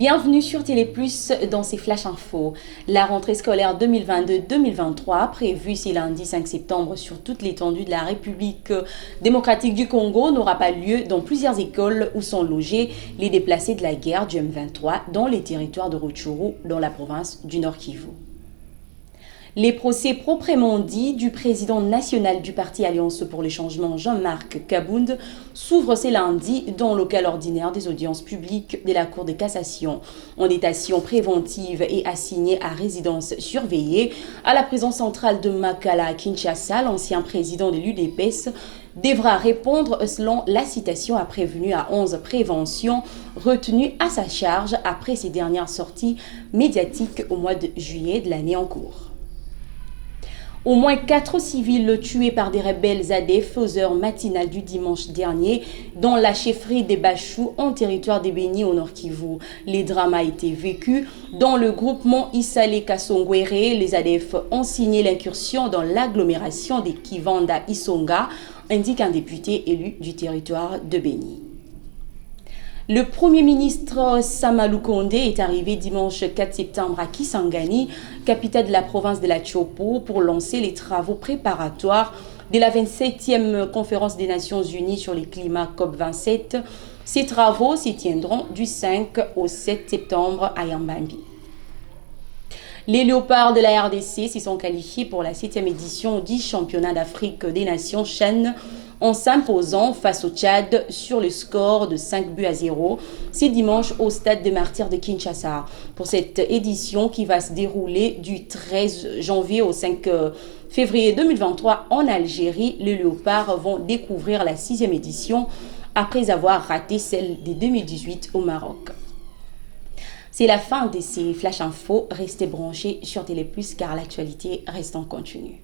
Bienvenue sur Télé Plus dans ces Flash Info. La rentrée scolaire 2022-2023, prévue ce lundi 5 septembre sur toute l'étendue de la République démocratique du Congo, n'aura pas lieu dans plusieurs écoles où sont logés les déplacés de la guerre du M23 dans les territoires de Rutshuru, dans la province du Nord Kivu. Les procès proprement dits du président national du parti Alliance pour le changement Jean-Marc Kabound s'ouvrent ce lundi dans le local ordinaire des audiences publiques de la Cour de cassation. En détention préventive et assigné à résidence surveillée à la prison centrale de Makala à Kinshasa, l'ancien président de l'UDPS devra répondre selon la citation a prévenu à 11 préventions retenues à sa charge après ses dernières sorties médiatiques au mois de juillet de l'année en cours. Au moins 4 civils tués par des rebelles ZADF aux heures matinales du dimanche dernier dans la chefferie des Bachou en territoire des Béni au Nord Kivu. Les drames ont été vécus dans le groupement Isale Kasongwere. Les ZADF ont signé l'incursion dans l'agglomération des Kivanda Isonga, indique un député élu du territoire de Béni. Le Premier ministre Samalou Kondé est arrivé dimanche 4 septembre à Kisangani, capitale de la province de la Tchopo, pour lancer les travaux préparatoires de la 27e conférence des Nations Unies sur le climat COP27. Ces travaux s'y tiendront du 5 au 7 septembre à Yambambi. Les Léopards de la RDC s'y sont qualifiés pour la 7e édition du championnat d'Afrique des Nations CHAN en s'imposant face au Tchad sur le score de 5-0. C'est dimanche au stade des Martyrs de Kinshasa. Pour cette édition qui va se dérouler du 13 janvier au 5 février 2023 en Algérie, les Léopards vont découvrir la 6e édition après avoir raté celle de 2018 au Maroc. C'est la fin de ces Flash Info. Restez branchés sur Télé Plus car l'actualité reste en continu.